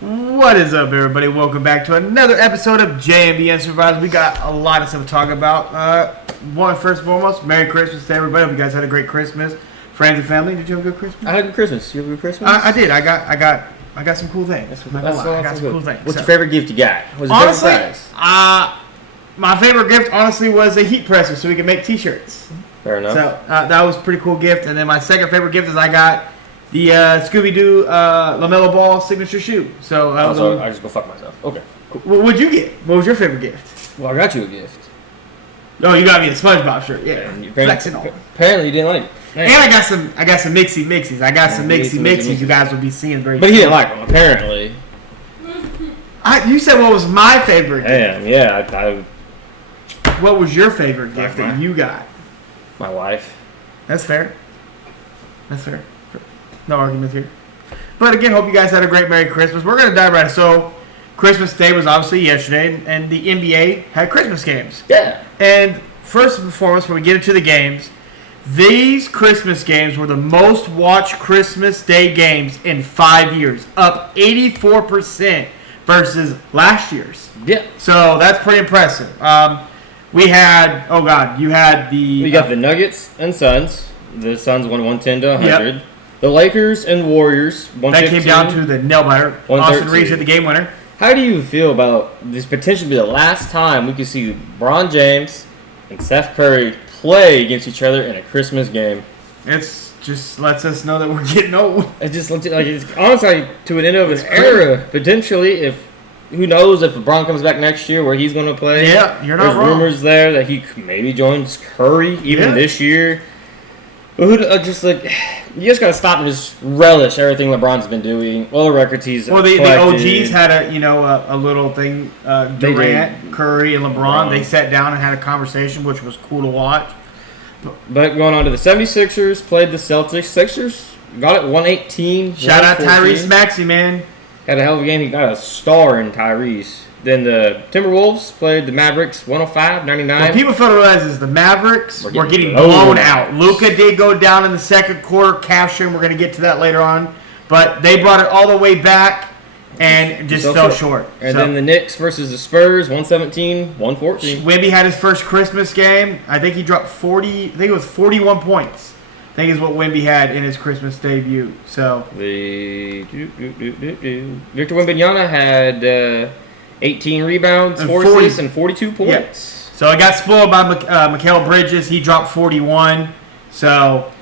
What is up, everybody? Welcome back to another episode of JMBN Survivors. We got a lot of stuff to talk about. First and foremost, Merry Christmas to everybody. Hope you guys had a great Christmas. Friends and family, did you have a good Christmas? I had a good Christmas. You have a good Christmas? I did. I got some cool things. I got some cool things. What's your favorite gift you got? What's your honestly, favorite prize? my favorite gift, honestly, was a heat presser so we could make T-shirts. Fair enough. So that was a pretty cool gift. And then my second favorite gift is I got the Scooby-Doo LaMelo Ball signature shoe. So I just go fuck myself. Okay. Cool. What'd you get? What was your favorite gift? Well, I got you a gift. Oh, you got me a SpongeBob shirt. Yeah, flexing on. Apparently, you didn't like it. Man. And I got some mixies. I got some mixies. You guys will be seeing very. But he didn't like them. Apparently. You said what was my favorite gift? Yeah. What was your favorite gift that you got? My wife. That's fair. No arguments here. But again, hope you guys had a great Merry Christmas. We're going to dive right in. So, Christmas Day was obviously yesterday, and the NBA had Christmas games. Yeah. And first and foremost, when we get into the games, these Christmas games were the most watched Christmas Day games in 5 years, up 84% versus last year's. Yeah. So, that's pretty impressive. We had, you had the... We got the Nuggets and Suns. The Suns won 110 to 100. Yep. The Lakers and Warriors, 115. That came down to the nail biter. Austin Reeves hit the game winner. How do you feel about this potentially be the last time we could see LeBron James and Steph Curry play against each other in a Christmas game? It's just lets us know that we're getting old. It just looks like it's honestly to an end of an era, potentially. If who knows if LeBron comes back next year where he's going to play. Yeah, you're not There's wrong. There's rumors there that he maybe joins Curry even this year. But you just gotta stop and just relish everything LeBron's been doing. All the records he's the OGs had a little thing. Durant, Curry, and LeBron. They sat down and had a conversation, which was cool to watch. But going on to the 76ers, played the Celtics. Sixers got it 118. Shout out Tyrese Maxey, man. Had a hell of a game. He got a star in Tyrese. Then the Timberwolves played the Mavericks 105-99. What people fail to realize is the Mavericks were getting blown out. Luka did go down in the second quarter, calf strain. We're going to get to that later on. But they brought it all the way back and just fell short. And then the Knicks versus the Spurs, 117-114. Wemby had his first Christmas game. I think he dropped 40. I think it was 41 points. I think is what Wemby had in his Christmas debut. So the Victor Wembanyama had 18 rebounds, 4 assists, and 42 points. Yeah. So I got spoiled by Mikal Bridges. He dropped 41. So,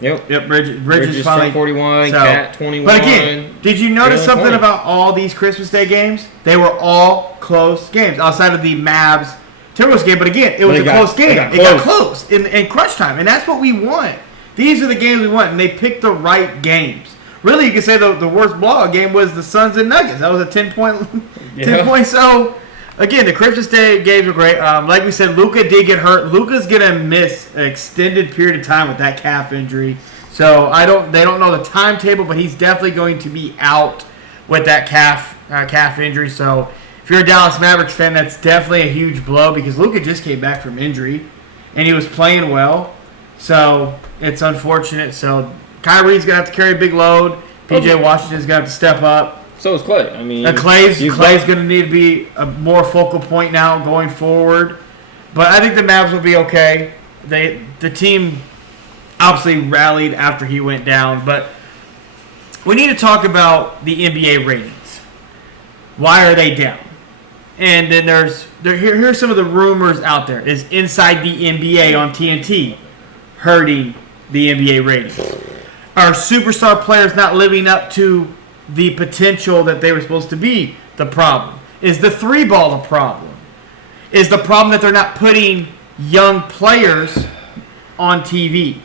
Yep. Bridges finally 41. Cat 21. But again, did you notice something about all these Christmas Day games? They were all close games outside of the Mavs Timberwolves game. But again, it was a close game. It got close in crunch time, and that's what we want. These are the games we want, and they picked the right games. Really, you could say the worst blowout game was the Suns and Nuggets. That was a 10-point. 10 points. So, again, the Christmas Day games were great. Like we said, Luka did get hurt. Luka's going to miss an extended period of time with that calf injury. So, they don't know the timetable, but he's definitely going to be out with that calf injury. So, if you're a Dallas Mavericks fan, that's definitely a huge blow because Luka just came back from injury, and he was playing well. So, it's unfortunate. So, Kyrie's going to have to carry a big load. PJ Washington's going to have to step up. So is Clay. I mean, Clay's going to need to be a more focal point now going forward. But I think the Mavs will be okay. The team obviously rallied after he went down. But we need to talk about the NBA ratings. Why are they down? And then here's some of the rumors out there. Is Inside the NBA on TNT hurting the NBA ratings? Are superstar players not living up to the potential that they were supposed to be the problem? Is the three ball the problem? Is the problem that they're not putting young players on TV?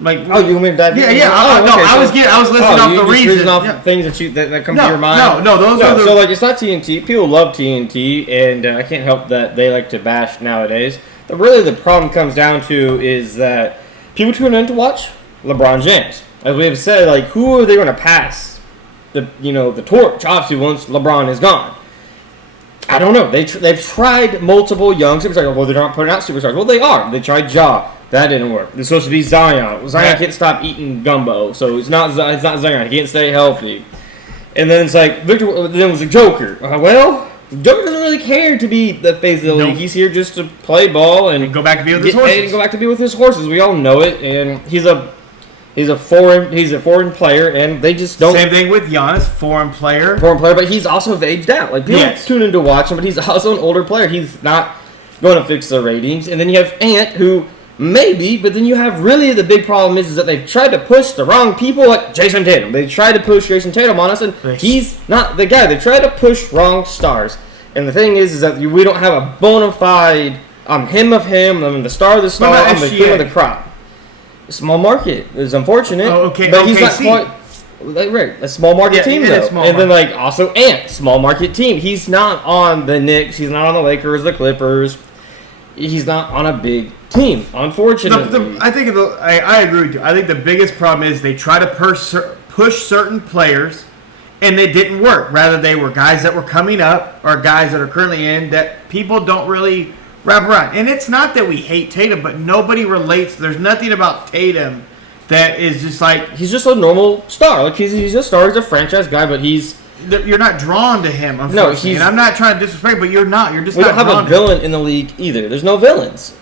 Like, you want me to dive in? Yeah. I was listing off the reasons. Off things that come to your mind. Those are the... So it's not TNT. People love TNT, and I can't help that they like to bash nowadays. But really, the problem comes down to is that people tune in to watch LeBron James. As we have said, who are they going to pass the torch? Obviously, once LeBron is gone, I don't know. They've tried multiple young superstars. Well, they're not putting out superstars. Well, they are. They tried Ja. That didn't work. It's supposed to be Zion. Zion can't stop eating gumbo, so it's not Zion. He can't stay healthy. And then it's like Victor. Then it was a Joker. Well, Joker doesn't really care to be the face of the league. He's here just to play ball and go back to be with his horses. And go back to be with his horses. We all know it. And he's a foreign player, and they just don't. Same thing with Giannis, foreign player, but he's also aged out. Like people tune in to watch him, but he's also an older player. He's not going to fix the ratings. And then you have Ant, who maybe, but then you have really the big problem is that they've tried to push the wrong people, like Jason Tatum. They tried to push Jason Tatum on us, and he's not the guy. They tried to push wrong stars. And the thing is that we don't have a bona fide. I'm him of him. I'm the star of the star. I'm the king of the crop. Small market is unfortunate. Oh, okay. But he's not quite. Right, a small market team though, and then like also Ant, small market team. He's not on the Knicks. He's not on the Lakers, the Clippers. He's not on a big team, unfortunately. I think I agree with you. I think the biggest problem is they try to push certain players, and it didn't work. Rather, they were guys that were coming up or guys that are currently in that people don't really wrap around. And it's not that we hate Tatum, but nobody relates. There's nothing about Tatum that is just like... He's just a normal star. Like he's a star. He's a franchise guy, but you're not drawn to him, unfortunately. And I'm not trying to disrespect, but you're not. You're just not drawn to him. We don't have a villain in the league either. There's no villains.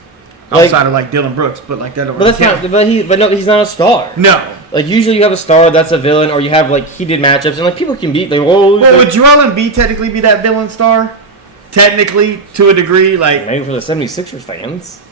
Outside of like Dylan Brooks, but like that. But that's not. But no, he's not a star. No. Like usually you have a star that's a villain, or you have like heated matchups, and like people can beat. Well, would Joel Embiid technically be that villain star? Technically, to a degree, like maybe for the 76ers fans.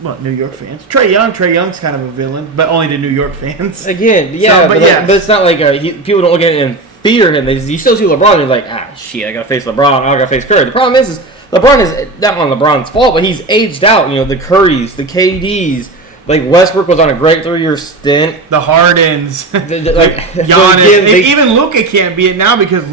Well, New York fans. Trey Young's kind of a villain, but only to New York fans. Again, yeah, but it's not like people don't look at it and fear him. You still see LeBron, and you're like, shit, I gotta face LeBron, I gotta face Curry. The problem is LeBron is not on LeBron's fault, but he's aged out. You know, the Currys, the KDs. Like Westbrook was on a great 3-year stint. The Hardens, like Giannis, even Luka can't be it now because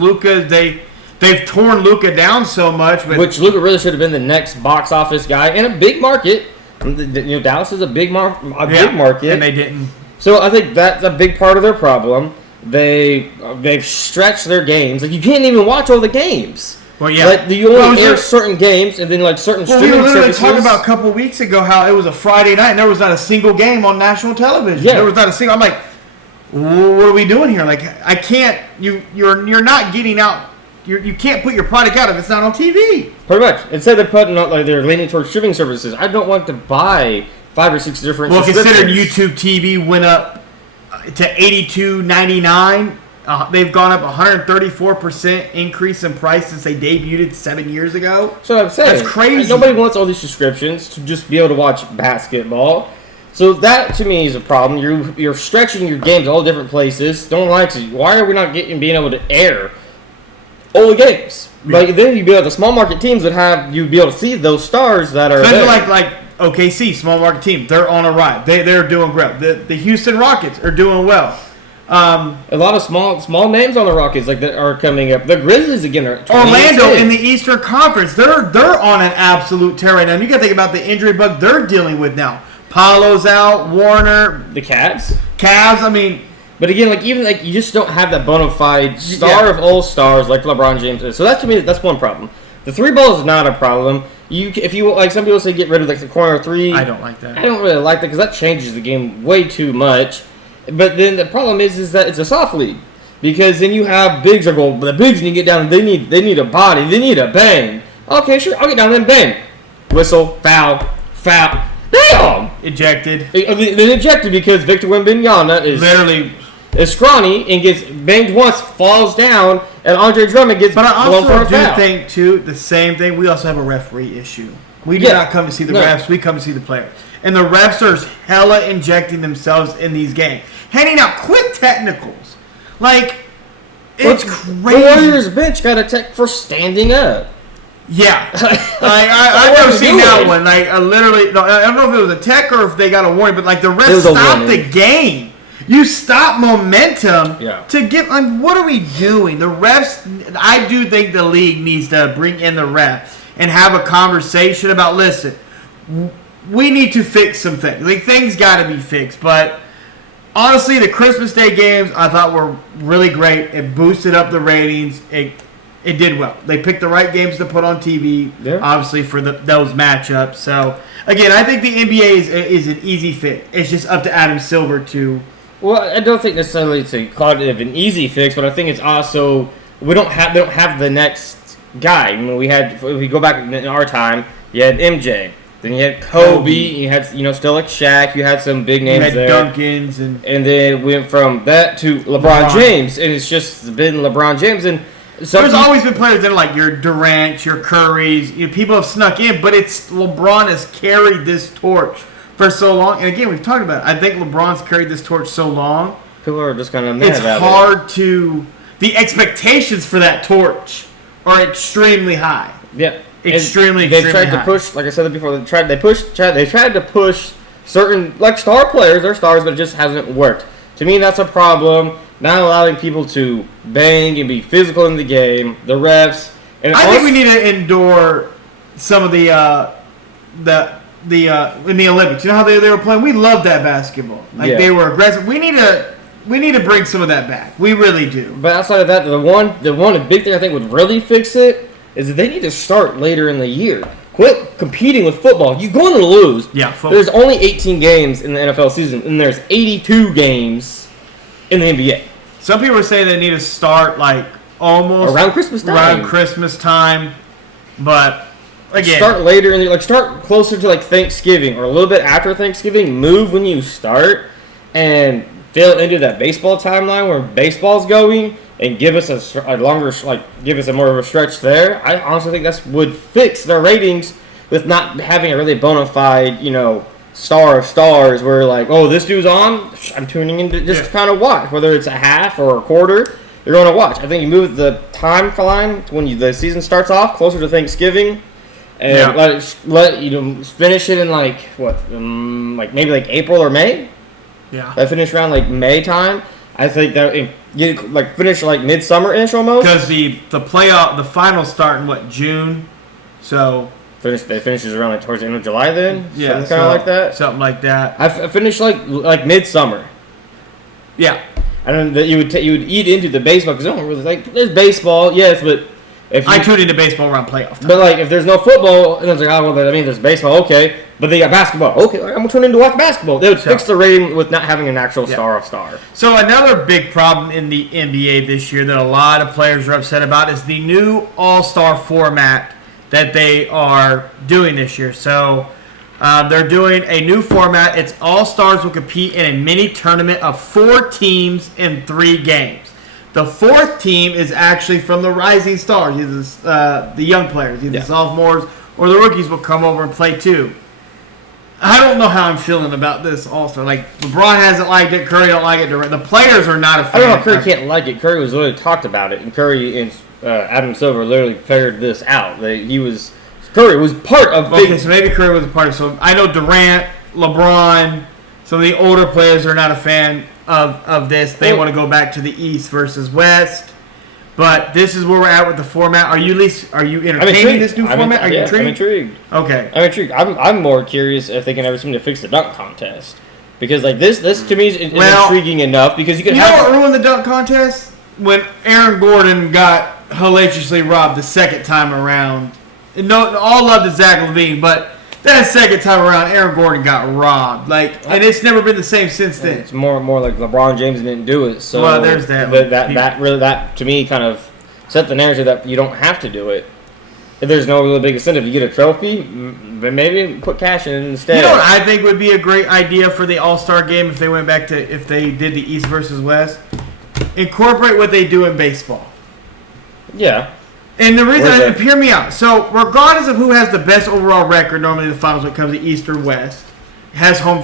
they've torn Luka down so much. Which Luka really should have been the next box office guy in a big market. You know, Dallas is a big market, and they didn't. So I think that's a big part of their problem. They've stretched their games. Like you can't even watch all the games. Well, yeah. Like you only air certain games, and then like certain streaming services. We were literally talking about a couple of weeks ago how it was a Friday night, and there was not a single game on national television. Yeah. There was not a single. I'm like, what are we doing here? Like, I can't. You're not getting out. You can't put your product out if it's not on TV. Pretty much. Instead of putting out, like they're leaning towards streaming services. I don't want to buy 5 or 6 different. Well, considering YouTube TV went up to $82.99, they've gone up 134% increase in price since they debuted 7 years ago. So I'm saying that's crazy. Nobody wants all these subscriptions to just be able to watch basketball. So that to me is a problem. You're stretching your games all different places. Don't like it. Why are we not being able to air all the games? Like then you'd be able to small market teams you'd be able to see those stars that are there. like OKC, small market team. They're on a ride. They're doing great. The Houston Rockets are doing well. A lot of small names on the Rockets that are coming up. The Grizzlies again are Orlando in the Eastern Conference. They're on an absolute tear right now. And you got to think about the injury bug they're dealing with now. Paolo's out. Warner. The Cavs. I mean. But again, you just don't have that bona fide star of all stars like LeBron James is. So that to me, that's one problem. The 3 ball is not a problem. If you like, some people say get rid of the corner 3. I don't like that. I don't really like that because that changes the game way too much. But then the problem is that it's a soft league because then you have bigs that go. The bigs need to get down. They need a body. They need a bang. Okay, sure, I'll get down and bang. Whistle, foul. Damn! Ejected. They're ejected because Victor Wembanyama is scrawny and gets banged once, falls down, and Andre Drummond gets blown for a foul. But I also do think, too, the same thing. We also have a referee issue. We do not come to see the refs. We come to see the players. And the refs are hella injecting themselves in these games. Handing out quick technicals. It's crazy. The Warriors bench got a tech for standing up. Yeah. I've never seen that one. I don't know if it was a tech or if they got a warning, but the refs stopped the game. You stop momentum to get. What are we doing? The refs. I do think the league needs to bring in the refs and have a conversation about. Listen, we need to fix some things. Things got to be fixed. But honestly, the Christmas Day games I thought were really great. It boosted up the ratings. It did well. They picked the right games to put on TV, obviously, for those matchups. So, again, I think the NBA is an easy fit. It's just up to Adam Silver to... Well, I don't think necessarily to call it an easy fix, but I think it's also... they don't have the next guy. I mean, if we go back in our time, you had MJ. Then you had Kobe. You had, still like Shaq. You had some big names there. You had Duncans. And then went from that to LeBron James. And it's just been LeBron James. And there's always been players that are like your Durant, your Currys. People have snuck in, but it's LeBron has carried this torch for so long. And again, we've talked about it. I think LeBron's carried this torch so long. People are just kind of mad about it. It's hard to... The expectations for that torch are extremely high. Yeah. Extremely high. They've tried to push, like I said before, they tried to push certain, like, star players, they're stars, but it just hasn't worked. To me, that's a problem. Not allowing people to bang and be physical in the game, the refs. And I think we need to endure some of the in the Olympics. You know how they were playing? We loved that basketball. They were aggressive. We need to bring some of that back. We really do. But outside of that, the one big thing I think would really fix it is that they need to start later in the year. Quit competing with football. You're going to lose. Yeah, there's only 18 games in the NFL season, and there's 82 games in the NBA. Some people are saying they need to start like almost around Christmas time. But again, start later start closer to like Thanksgiving or a little bit after Thanksgiving. Move when you start and fill into that baseball timeline where baseball's going. And give us a longer, give us a more of a stretch there. I honestly think that would fix their ratings with not having a really bona fide, star of stars where this dude's on, I'm tuning in to just kind of watch. Whether it's a half or a quarter, you're going to watch. I think you move the timeline to when the season starts off closer to Thanksgiving, and let finish it in maybe April or May. Yeah, I finish around May time. I think that finish midsummer-ish almost. Because the finals start in June, so they finishes around towards the end of July then. Yeah, kind of like that. Something like that. I finished like midsummer. Yeah, and then you would eat into the baseball because I don't really there's baseball, yes, but if I tune into baseball around playoff time. But if there's no football, and it's there's baseball, okay. But they got basketball. Okay, I'm going to tune in to watch basketball. They would fix the rating with not having an actual star of star. So another big problem in the NBA this year that a lot of players are upset about is the new All-Star format that they are doing this year. So they're doing a new format. It's All-Stars will compete in a mini tournament of 4 teams in 3 games. The 4th team is actually from the rising stars, either the young players, either the sophomores or the rookies will come over and play too. I don't know how I'm feeling about this All-Star. LeBron hasn't liked it. Curry don't like it. The players are not a fan. I don't know if Curry can't like it. Curry was literally talked about it, and Curry and Adam Silver literally figured this out. Curry was part of. Okay, so maybe Curry was a part of. So I know Durant, LeBron, some of the older players are not a fan of this. They want to go back to the East versus West. But this is where we're at with the format. Are you entertaining this new format? Are you intrigued? I'm intrigued. Okay. I'm intrigued. I'm more curious if they can ever seem to fix the dunk contest. Because this to me is intriguing enough because you know what ruined the dunk contest? When Aaron Gordon got hellaciously robbed the second time around. No, all love to Zach LaVine, but that second time around, Aaron Gordon got robbed. And it's never been the same since then. It's more like LeBron James didn't do it. So there's that. That to me kind of set the narrative that you don't have to do it. If there's no really big incentive, you get a trophy, then maybe put cash in instead. You know what I think would be a great idea for the All-Star game if they did the East versus West? Incorporate what they do in baseball. Yeah. And the reason, hear me out. So, regardless of who has the best overall record, normally in the finals when it comes to East or West, has home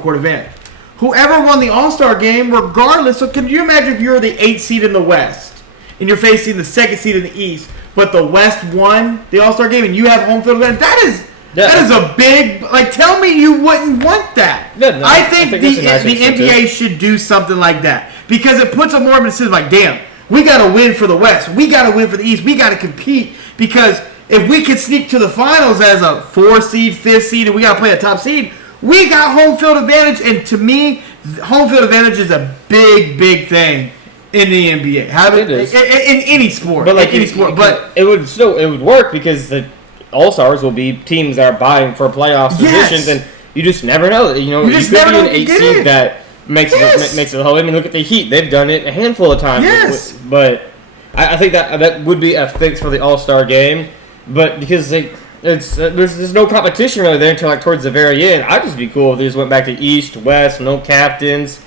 court advantage. Whoever won the All-Star game, regardless. So, can you imagine if you're the 8th seed in the West and you're facing the 2nd seed in the East, but the West won the All-Star game and you have home field advantage? That is a big. Tell me you wouldn't want that. Yeah, no, I think the NBA should do something like that because it puts a more of an incentive. Damn. We got to win for the West. We got to win for the East. We got to compete because if we can sneak to the finals as a 4th seed, 5th seed, and we got to play a top seed, we got home field advantage. And to me, home field advantage is a big, big thing in the NBA. Have it in any sport. But like any sport. But it would work because the All-Stars will be teams that are vying for playoff positions, and you just never know. You know, you could be an 8 seed that makes it whole. I mean, look at the Heat; they've done it a handful of times. Yes. But I think that would be a fix for the All-Star game, but because there's no competition really there until like towards the very end. I'd just be cool if they just went back to East, West, no captains,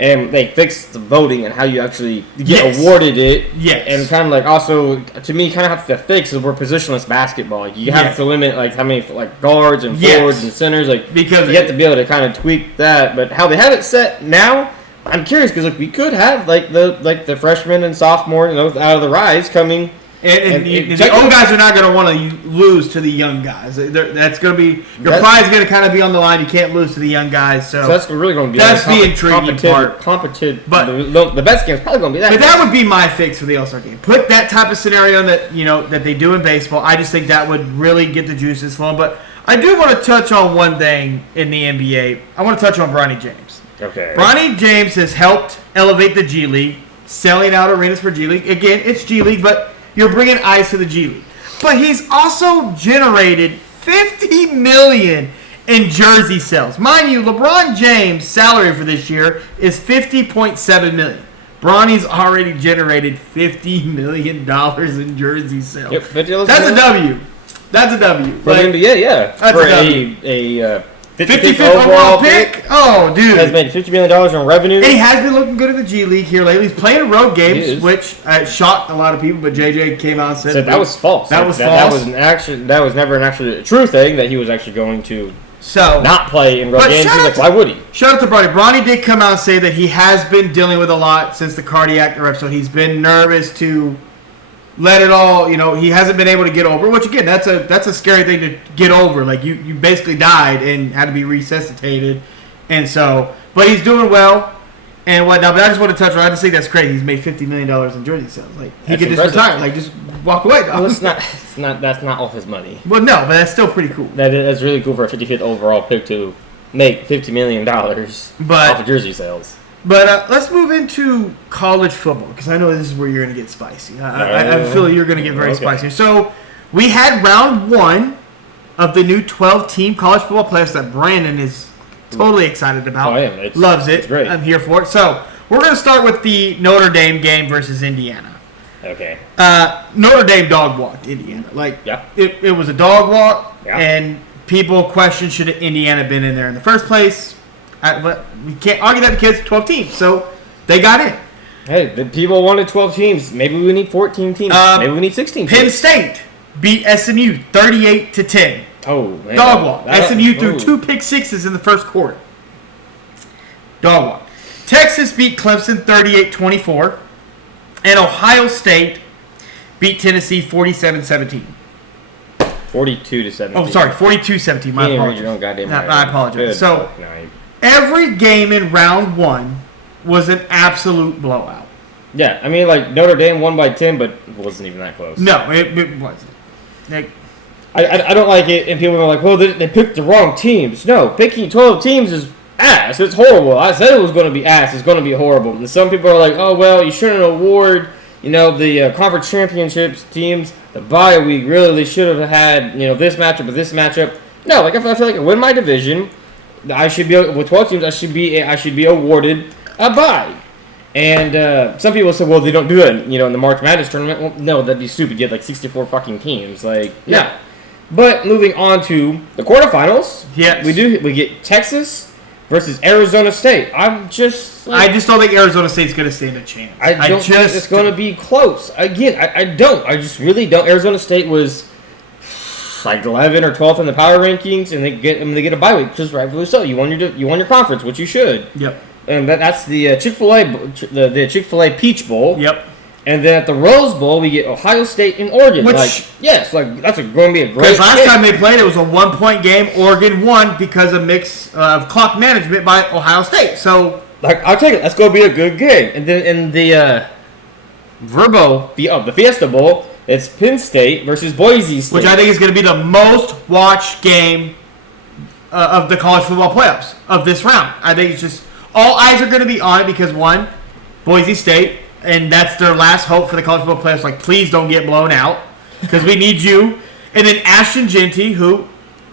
and they fixed the voting and how you actually get awarded it. Yes. And kind of like also to me kind of have to fix is we're positionless basketball. Like you have to limit like how many like guards and forwards and centers because you have to be able to kind of tweak that. But how they have it set now, I'm curious because we could have like the freshmen and sophomore out of the rise coming. And the old guys are not going to want to lose to the young guys. That's going to be your pride's going to kind of be on the line. You can't lose to the young guys. So that's really going to be the intriguing part. But the best game is probably going to be that. But that would be my fix for the All-Star game. Put that type of scenario that they do in baseball. I just think that would really get the juices flowing. But I do want to touch on one thing in the NBA. I want to touch on Bronny James. Okay. Bronny James has helped elevate the G League, selling out arenas for G League. Again, it's G League, but you're bringing eyes to the G League. But he's also generated $50 million in jersey sales. Mind you, LeBron James' salary for this year is $50.7 million. Bronny's already generated $50 million in jersey sales. Yep, that's a W. That's a W. For the NBA, yeah. That's for a W. a 55th overall pick? Oh, dude. Has made $50 million in revenue. And he has been looking good in the G League here lately. He's playing road games, which shocked a lot of people, but JJ came out and said that was false. That was false. That was never an actually true thing that he was actually going to not play in road games. He's like, why would he? Shout out to Bronny. Bronny did come out and say that he has been dealing with a lot since the cardiac arrest, so he's been nervous to let it all, he hasn't been able to get over, which again, that's a scary thing to get over. Like you basically died and had to be resuscitated. And so, but he's doing well and whatnot. But I just want to touch on, I just think that's crazy. He's made $50 million in jersey sales. Like he could just retire, like just walk away. Well, that's not all his money. Well, no, but that's still pretty cool. That's really cool for a 55th overall pick to make $50 million off of jersey sales. But let's move into college football because I know this is where you're going to get spicy. I feel you're going to get very spicy. So we had round 1 of the new 12-team college football playoffs that Brandon is totally excited about. I am. Loves it. It's great. I'm here for it. So we're going to start with the Notre Dame game versus Indiana. Okay. Notre Dame dog walked Indiana. It was a dog walk, and people questioned should Indiana been in there in the first place. But we can't argue that because 12 teams, so they got in. Hey, the people wanted 12 teams. Maybe we need 14 teams. Maybe we need 16 teams. Penn State beat SMU 38-10. Oh, man. Dog walk. SMU threw 2 pick sixes in the first quarter. Dog walk. Texas beat Clemson 38-24. And Ohio State beat Tennessee 47-17. 42-17. Oh, sorry, 42-17. My apologies. I apologize. So, every game in round 1 was an absolute blowout. Yeah, I mean, like, Notre Dame won by 10, but it wasn't even that close. No, it wasn't. I don't like it, and people are like, well, they picked the wrong teams. No, picking 12 teams is ass. It's horrible. I said it was going to be ass. It's going to be horrible. And some people are like, oh, well, you shouldn't award, the conference championships teams the bye week. Really, they should have had, this matchup or this matchup. No, like, I feel like I win my division. I should be with 12 teams. I should be awarded a bye. And some people say, well, they don't do it, in the March Madness tournament. Well, no, that'd be stupid. You get like 64 fucking teams, yeah. But moving on to the quarterfinals, yes, we get Texas versus Arizona State. I just don't think Arizona State's going to stand a chance. I don't think it's going to be close. Again, I don't. I just really don't. Arizona State was like 11 or 12th in the power rankings, and they get a bye week, just rightfully so. You won your conference, which you should. Yep. And that's the Chick-fil-A the Chick-fil-A Peach Bowl. Yep. And then at the Rose Bowl, we get Ohio State and Oregon. That's going to be a great. Because last time they played, it was a 1-point game. Oregon won because of mix of clock management by Ohio State. So, I'll take it. That's going to be a good game. And then in the the Fiesta Bowl, it's Penn State versus Boise State, which I think is going to be the most watched game of the college football playoffs of this round. I think it's just all eyes are going to be on it because one, Boise State and that's their last hope for the college football players. Like, please don't get blown out because we need you. And then Ashton Jeanty, who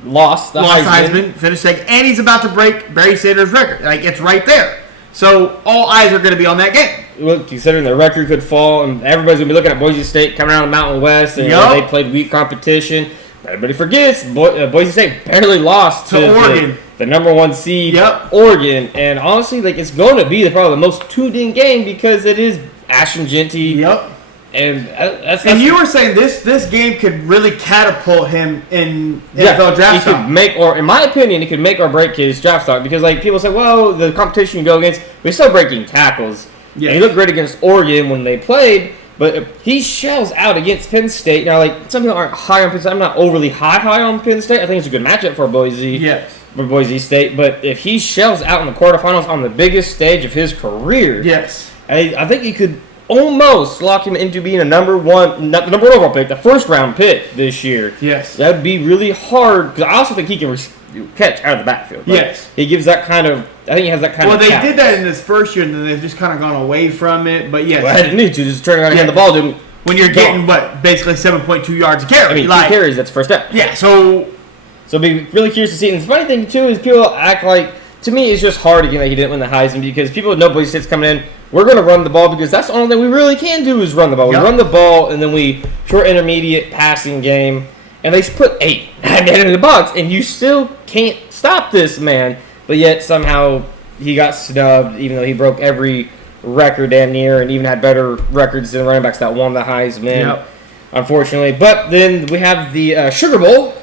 lost Heisman, finished second, and he's about to break Barry Sanders' record. Like, it's right there. So all eyes are going to be on that game. Well, considering the record could fall, and everybody's going to be looking at Boise State coming out of the Mountain West, and they played weak competition. Everybody forgets Boise State barely lost to Oregon, the number 1 seed, Oregon. And honestly, like, it's going to be probably the most tuned-in game because it is Ashton Jeanty. Yep. And and you were saying this game could really catapult him in NFL draft stock. Or in my opinion, it could make or break his draft stock because, like, people say, well, the competition you go against, we're still breaking tackles. Yeah. And he looked great against Oregon when they played, but if he shells out against Penn State. Now, like, some people aren't high on Penn State. I'm not overly high on Penn State. I think it's a good matchup for Boise. Yes. For Boise State, but if he shells out in the quarterfinals on the biggest stage of his career, yes, I think he could almost lock him into being the number one overall pick, the first round pick this year. Yes. That would be really hard because I also think he can catch out of the backfield. Like, yes. He gives that kind of, I think he has that kind of. Well, they did that in his first year and then they've just kind of gone away from it. But yes. Well, I didn't need to just turn around and hand the ball to him. When you're getting, basically 7.2 yards a carry. I mean, 2 carries, that's the first step. Yeah, so I'll be really curious to see. And the funny thing, too, is people act like, to me, it's just hard again that he didn't win the Heisman because people know Boise State's coming in. We're going to run the ball because that's the only thing we really can do is run the ball. We run the ball, and then we short intermediate passing game. And they put 8 in the box, and you still can't stop this man. But yet, somehow, he got snubbed, even though he broke every record damn near and even had better records than running backs that won the Heisman, unfortunately. But then we have the Sugar Bowl.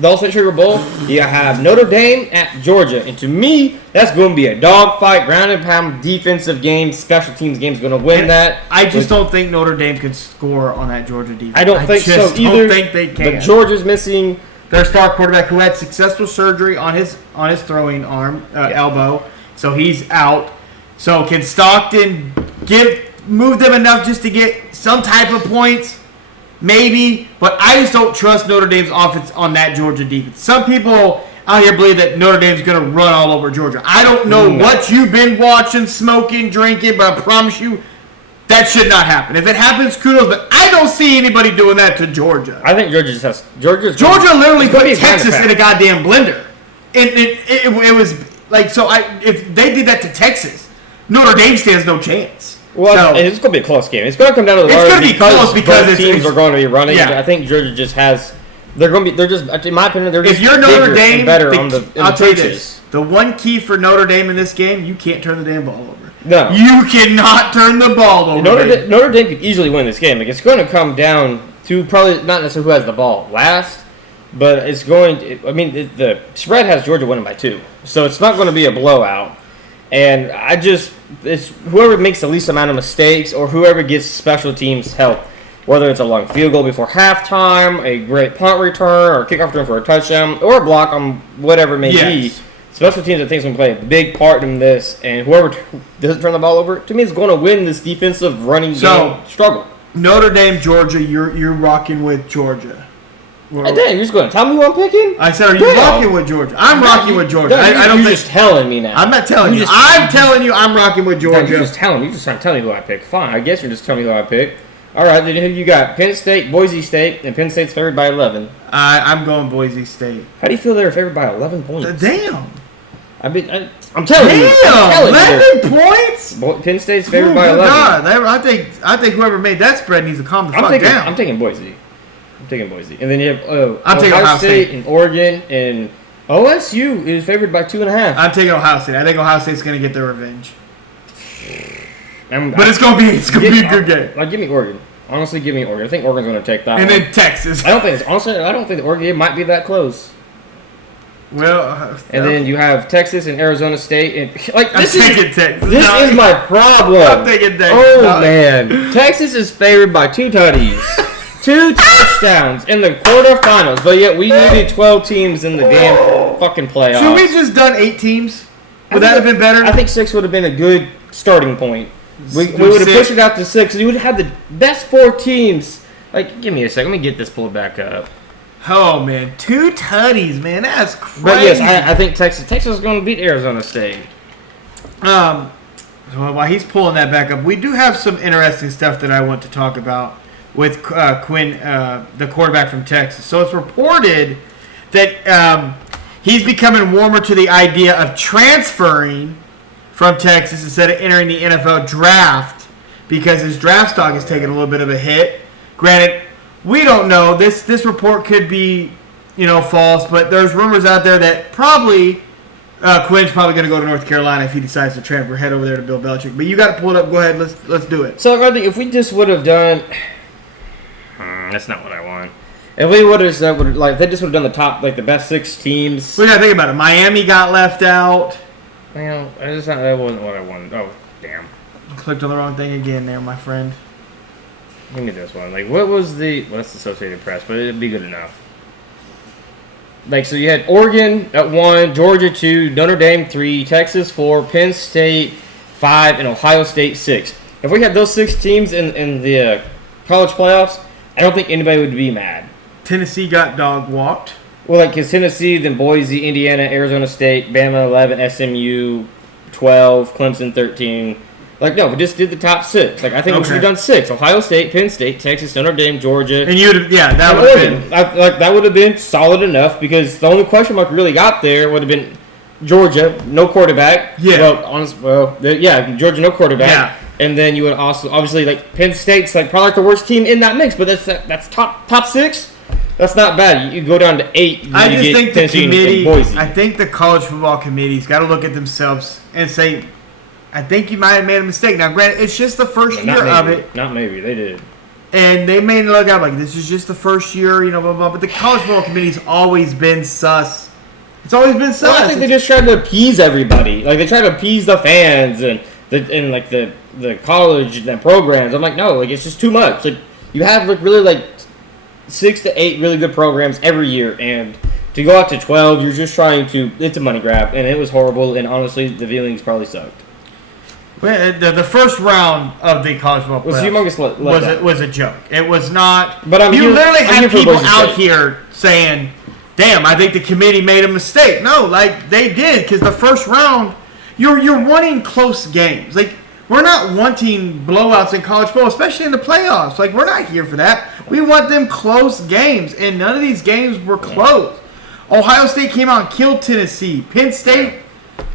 The All-State Sugar Bowl, you have Notre Dame at Georgia. And to me, that's going to be a dogfight, ground and pound defensive game. Special teams game is going to win that. I just don't think Notre Dame can score on that Georgia defense. I don't think so either. I don't think they can. But Georgia's missing their star quarterback who had successful surgery on his throwing arm, elbow. So he's out. So can Stockton move them enough just to get some type of points? Maybe, but I just don't trust Notre Dame's offense on that Georgia defense. Some people out here believe that Notre Dame's going to run all over Georgia. I don't know what you've been watching, smoking, drinking, but I promise you that should not happen. If it happens, kudos, but I don't see anybody doing that to Georgia. I think Georgia just has... Georgia literally put Texas in a goddamn blender. And it was like, so if they did that to Texas, Notre Dame stands no chance. Well, it's going to be a close game. It's going to come down to the wire. It's going to be close because teams are going to be running. Yeah. I think Georgia just has. They're going to be. They're just. In my opinion, they're just. If you're Notre Dame, better on the. I'll tell you this: the one key for Notre Dame in this game, you can't turn the damn ball over. No, you cannot turn the ball over. Notre Dame could easily win this game. Like, it's going to come down to probably not necessarily who has the ball last, but it's going. The spread has Georgia winning by 2, so it's not going to be a blowout. And it's whoever makes the least amount of mistakes or whoever gets special teams help, whether it's a long field goal before halftime, a great punt return, or kickoff return for a touchdown, or a block on whatever it may be. Special teams, I think, is going to play a big part in this. And whoever doesn't turn the ball over, to me, is going to win this defensive running game struggle. Notre Dame, Georgia, you're rocking with Georgia. Well, you're just going to tell me who I'm picking? I said, are you rocking with Georgia? I'm rocking with Georgia. You're just telling me now. I'm not telling you. I'm telling you I'm rocking with Georgia. You're just telling me. You're just trying to tell me who I pick. Fine. I guess you're just telling me who I pick. All right. Then you got Penn State, Boise State, and Penn State's favored by 11. I'm going Boise State. How do you feel they're favored by 11 points? Damn. I'm telling you. Damn. 11 points? Penn State's favored by 11. God. I think whoever made that spread needs to calm the fuck down. I'm taking Boise. And then you have Ohio State and Oregon, and OSU is favored by 2.5. I'm taking Ohio State. I think Ohio State's going to get their revenge. But it's going to be a good game. Like, give me Oregon. Honestly, give me Oregon. I think Oregon's going to take that. And then Texas. I don't think the Oregon game might be that close. Well, and then you have Texas and Arizona State, and Texas. This is my problem. I'm taking Texas. Oh man, Texas is favored by 2 tutties. 2 touchdowns in the quarterfinals, but yet we needed 12 teams in the damn fucking playoffs. Should we just done 8 teams? Would that have been better? I think 6 would have been a good starting point. We would have pushed it out to 6. You would have had the best 4 teams. Like, give me a second. Let me get this pulled back up. Oh, man. 2 tutties, man. That's crazy. But, yes, I think Texas is going to beat Arizona State. So while he's pulling that back up, we do have some interesting stuff that I want to talk about with Quinn, the quarterback from Texas. So it's reported that he's becoming warmer to the idea of transferring from Texas instead of entering the NFL draft because his draft stock is taking a little bit of a hit. Granted, we don't know. This report could be, false, but there's rumors out there that probably Quinn's probably going to go to North Carolina if he decides to transfer, head over there to Bill Belichick. But you got to pull it up. Go ahead. Let's do it. So I think if we just would have done, that's not what I want. If we would have they just would have done the top, the best 6 teams. We got to think about it. Miami got left out. Well, that wasn't what I wanted. Oh, damn. Clicked on the wrong thing again there, my friend. Give me this one. What was that's the Associated Press, but it'd be good enough. So you had Oregon at 1, Georgia 2, Notre Dame 3, Texas 4, Penn State 5, and Ohio State 6. If we had those 6 teams in the college playoffs, I don't think anybody would be mad. Tennessee got dog walked. Well, because Tennessee, then Boise, Indiana, Arizona State, Bama 11, SMU 12, Clemson 13. No, we just did the top 6. I think we should have done 6. Ohio State, Penn State, Texas, Notre Dame, Georgia. And that would have been... that would have been solid enough because the only question mark we really got there would have been Georgia, no quarterback. Yeah. Georgia, no quarterback. Yeah. And then you would also, obviously, Penn State's probably the worst team in that mix, but that's top 6. That's not bad. You go down to 8. I just think the committee... Boise. I think the college football committee's got to look at themselves and say... I think you might have made a mistake. Now, granted, it's just the first year of it. Not maybe. They did. And they may look out this is just the first year, blah, blah. But the college football committee's always been sus. It's always been sus. Well, I think they just tried to appease everybody. They tried to appease the fans and the college and the programs. I'm no, it's just too much. You have, really, 6 to 8 really good programs every year. And to go out to 12, you're just trying to... It's a money grab. And it was horrible. And honestly, the feelings probably sucked. The first round of the college football was humongous. Was a joke. It was not. But you literally had people out here saying, "Damn, I think the committee made a mistake." No, they did because the first round, you're wanting close games. We're not wanting blowouts in college football, especially in the playoffs. We're not here for that. We want them close games, and none of these games were close. Ohio State came out and killed Tennessee. Penn State.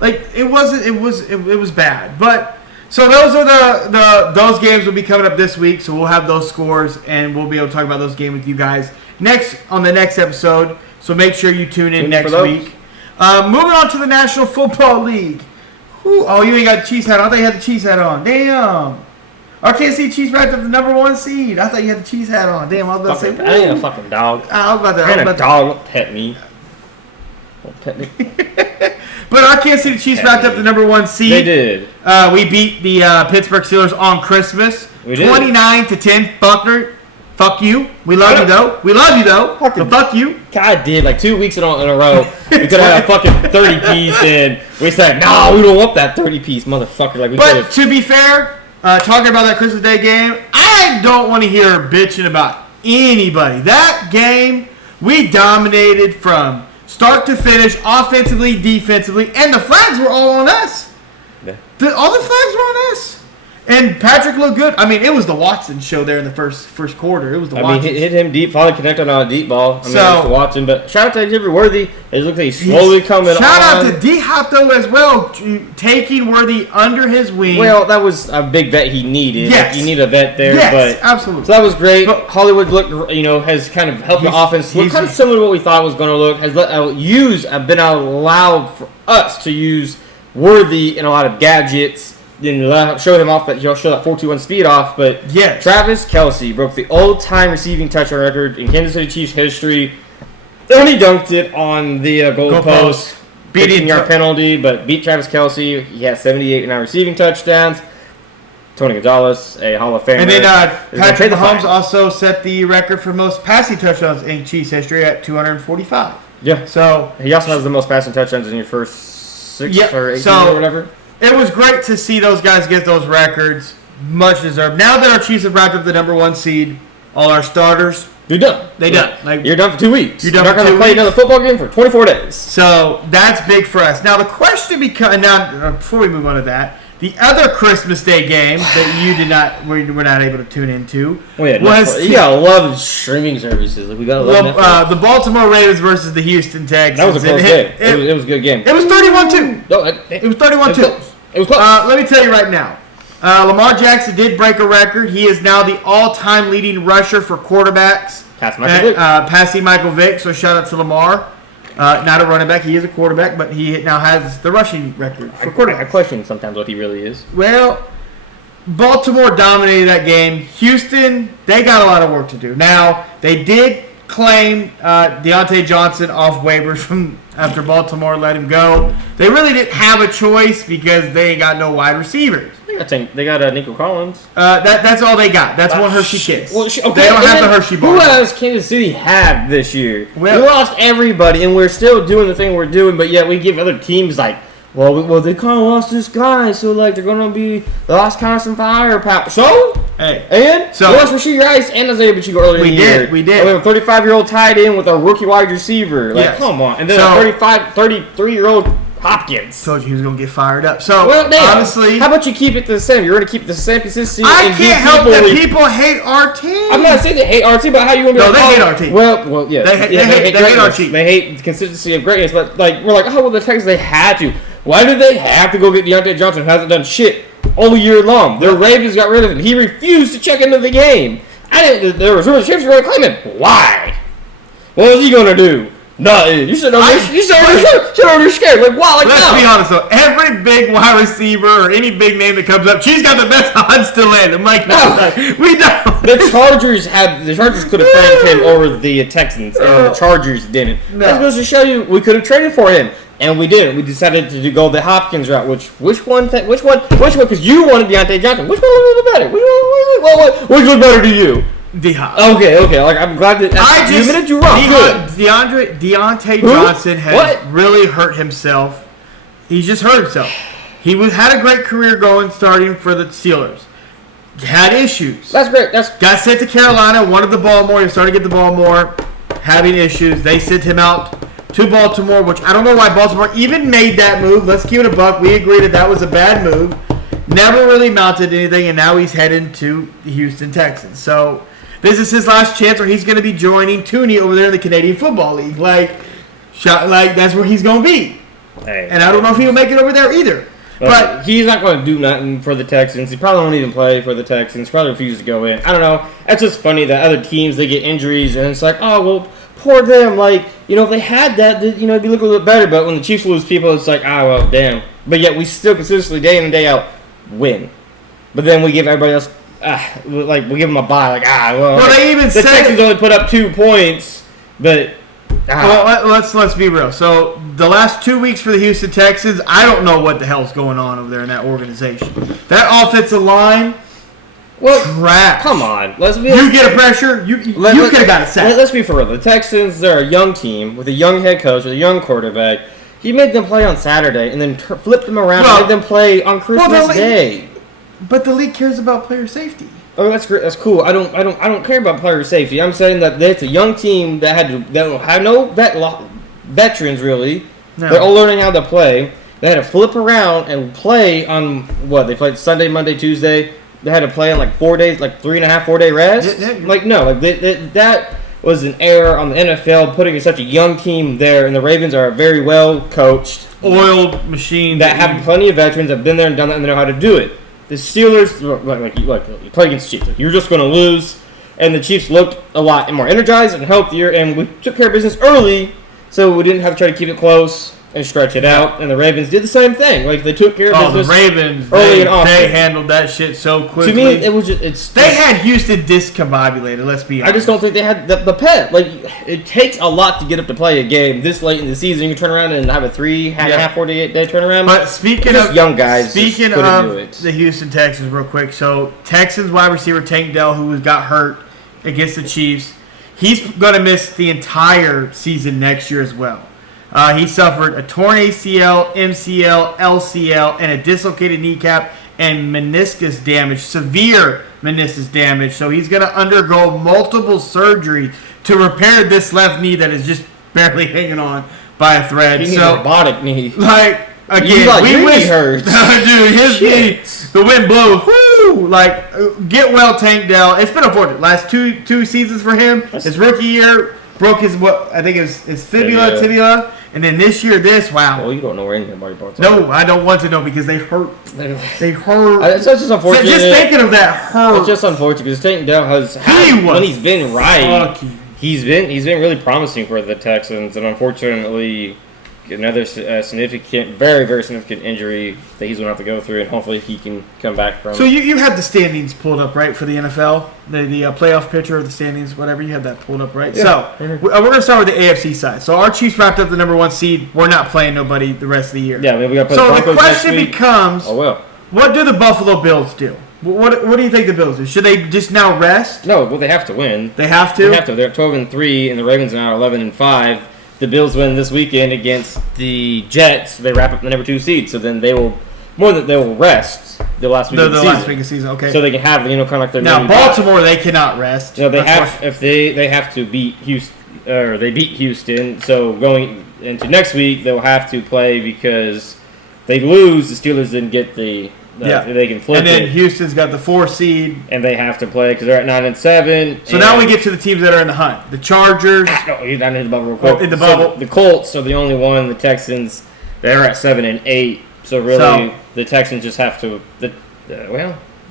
It was bad. But so those are those games will be coming up this week, so we'll have those scores and we'll be able to talk about those games with you guys on the next episode. So make sure you tune in next week. Moving on to the National Football League. Oh, you ain't got the Chiefs hat on. I thought you had the Chiefs hat on. Damn. RKC Chiefs wrapped up the number 1 seed. I thought you had the Chiefs hat on. Damn, I was about to say. I ain't a fucking dog. I was about to. I ain't a dog. Don't pet me. Don't pet me. But I can't see the Chiefs wrapped up the number 1 seed. They did. We beat the Pittsburgh Steelers on Christmas. We did. 29-10. Buckner, fuck you. We love you though. So fuck you. God did 2 weeks in a row. We could have had a fucking 30-piece, and we said, "No, we don't want that 30-piece, motherfucker." But to be fair, talking about that Christmas Day game, I don't want to hear bitching about anybody. That game, we dominated from start to finish, offensively, defensively, and the flags were all on us. Yeah. All the flags were on us. And Patrick looked good. I mean, it was the Watson show there in the first quarter. It was the Watson. Hit him deep, finally connected on a deep ball. It was the Watson. But shout out to Xavier Worthy. It looks like he's slowly coming on. Shout out to D-Hop, though, as well, taking Worthy under his wing. Well, that was a big vet he needed. Yes. You need a vet there. Yes, absolutely. So that was great. But Hollywood has kind of helped the offense look kind of similar to what we thought it was going to look. Has been allowed for us to use Worthy in a lot of gadgets. Then show him off he'll show that 4.21 speed off. But yes. Travis Kelce broke the all-time receiving touchdown record in Kansas City Chiefs history. Then he dunked it on the goal post, beating our penalty, but beat Travis Kelce. He has 78 now receiving touchdowns. Tony Gonzalez, a Hall of Famer. And then Patrick Mahomes also set the record for most passing touchdowns in Chiefs history at 245. Yeah. So he also has the most passing touchdowns in your first 6 or 8 or whatever. It was great to see those guys get those records. Much deserved. Now that our Chiefs have wrapped up the number 1 seed, all our starters, they're done. You're done for 2 weeks. You're not going to play another football game for 24 days. So that's big for us. Now the question becomes, before we move on to that, The other Christmas Day game that we were not able to tune into was... You gotta love streaming services. Like, we gotta love the Baltimore Ravens versus the Houston Texans. That was a close game. It was a good game. It was 31-2. No, it was 31-2. It was close. Let me tell you right now. Lamar Jackson did break a record. He is now the all-time leading rusher for quarterbacks. Passing Michael Vick. So shout out to Lamar. Not a running back. He is a quarterback, but he now has the rushing record for quarterback. I question sometimes what he really is. Well, Baltimore dominated that game. Houston, they got a lot of work to do. Now, they did claim Deontay Johnson off waivers from after Baltimore let him go. They really didn't have a choice because they ain't got no wide receivers. They got Nico Collins. That's all they got. That's one Hershey Kiss. Well, okay, they don't have the Hershey bar. Who else Kansas City have this year? Well, we lost everybody, and we're still doing the thing we're doing, but yet we give other teams like, well, they kind of lost this guy, so like they're gonna be they lost kind of some firepower. So, hey, and so we lost Rashee Rice and Isaiah Pacheco earlier in the year. We did. We have a 35-year-old tight end with a rookie wide receiver. Like, come on, and then a 33-year-old Hopkins. Told you he was going to get fired up. So, honestly, how about you keep it the same? You're going to keep the same consistency. I can't help that people hate our team. I'm not saying they hate our team, but how you going to be they hate our team. Well, yeah. They hate our team. They hate the consistency of greatness, but like we're like, the Texans, they had to. Why did they have to go get Deontay Johnson who hasn't done shit all year long? The Ravens got rid of him. He refused to check into the game. There was rumors Chiefs were going to claim him. Why? What was he going to do? Nothing. You should already scared. Like, wow, like, let's be honest though. Every big wide receiver or any big name that comes up, she's got the best odds to land. I'm like, no, we don't. The Chargers could have framed him over the Texans, and the Chargers didn't. No. That goes to show you we could have traded for him, and we didn't. We decided to go the Hopkins route. Which one? Because you wanted Deontay Johnson. Which one was a little better? Which was better to you? Okay. Like, I'm glad that you admitted you wrong. Deontay Johnson has really hurt himself. He's just hurt himself. He had a great career going, starting for the Steelers. Had issues. That's great. Got sent to Carolina. Wanted the ball more. He started to get the ball more. Having issues. They sent him out to Baltimore, which I don't know why Baltimore even made that move. Let's keep it a buck. We agreed that was a bad move. Never really mounted anything, and now he's heading to the Houston Texans. So this is his last chance, or he's going to be joining Tooney over there in the Canadian Football League. Like that's where he's going to be. Hey, and I don't know if he'll make it over there either. But he's not going to do nothing for the Texans. He probably won't even play for the Texans. Probably refuses to go in. I don't know. It's just funny that other teams, they get injuries, and it's like, oh, well, poor them. Like, if they had that, it'd be looking a little bit better. But when the Chiefs lose people, it's like, well, damn. But yet we still consistently, day in and day out, win. But then we give everybody else, we give them a bye. They even the Texans only put up 2 points, but. Well, let's be real. So the last 2 weeks for the Houston Texans, I don't know what the hell's going on over there in that organization. That offensive line, trash. Come on, you get a pressure. You could have got a sack. Let's be for real. The Texans, they're a young team with a young head coach, with a young quarterback. He made them play on Saturday and then flipped them around and made them play on Christmas Day. But the league cares about player safety. Oh, that's great. That's cool. I don't care about player safety. I'm saying that it's a young team that had no veterans really. No. They're all learning how to play. They had to flip around and play on they played Sunday, Monday, Tuesday. They had to play on 4 days, 3.5, 4 day rest. That was an error on the NFL putting such a young team there. And the Ravens are a very well coached, oiled machine that have plenty of veterans that have been there and done that and they know how to do it. The Steelers, you play against the Chiefs. You're just going to lose. And the Chiefs looked a lot more energized and healthier. And we took care of business early, so we didn't have to try to keep it close and stretch it out. And the Ravens did the same thing. They took care of business the Ravens, early and often. They handled that shit so quickly. To me, it was just... They had Houston discombobulated, let's be honest. I just don't think they had the pep. It takes a lot to get up to play a game this late in the season. You can turn around and have a 3.5, 4 day turnaround. But speaking of young guys, speaking of the Houston Texans, real quick. So Texans wide receiver Tank Dell, who got hurt against the Chiefs, he's going to miss the entire season next year as well. He suffered a torn ACL, MCL, LCL, and a dislocated kneecap and meniscus damage, severe meniscus damage. So he's going to undergo multiple surgeries to repair this left knee that is just barely hanging on by a thread. He needs a robotic knee. Again, we wish. Hurts. Dude, his knee, the wind blows. Woo! Like, get well, Tank Dell. It's been unfortunate. Last two seasons for him. His rookie year broke his tibia, and then this year, wow. Well, you don't know where any of body parts are. No, I don't want to know because they hurt. They hurt. It's just unfortunate. Just thinking of that hurt. It's just unfortunate because Tank Dell when he's been right, he's been really promising for the Texans, and unfortunately, another significant, very, very significant injury that he's going to have to go through, and hopefully he can come back from. So you have the standings pulled up, right, for the NFL? The playoff picture of the standings, whatever. You have that pulled up, right? Yeah. So we're going to start with the AFC side. So our Chiefs wrapped up the number 1 seed. We're not playing nobody the rest of the year. Yeah, we got to play So the the question becomes, what do the Buffalo Bills do? What do you think the Bills do? Should they just now rest? No, well, they have to win. They have to? They have to. They're 12-3, and the Ravens are now 11-5. The Bills win this weekend against the Jets. They wrap up the number 2 seed, so then they will rest the last week of the season. Last week of the season, okay. So they can have kind of like their now Baltimore. They cannot rest. No, they have to beat Houston, or they beat Houston. So going into next week, they'll have to play because they lose. The Steelers didn't get they can flip and then Houston's got the 4 seed, and they have to play because they're at 9-7. So now we get to the teams that are in the hunt. The Chargers. No, he's not in the bubble real quick. In the bubble. So the Colts are the only one. The Texans, they're at 7-8. So really, the Texans just have to. Do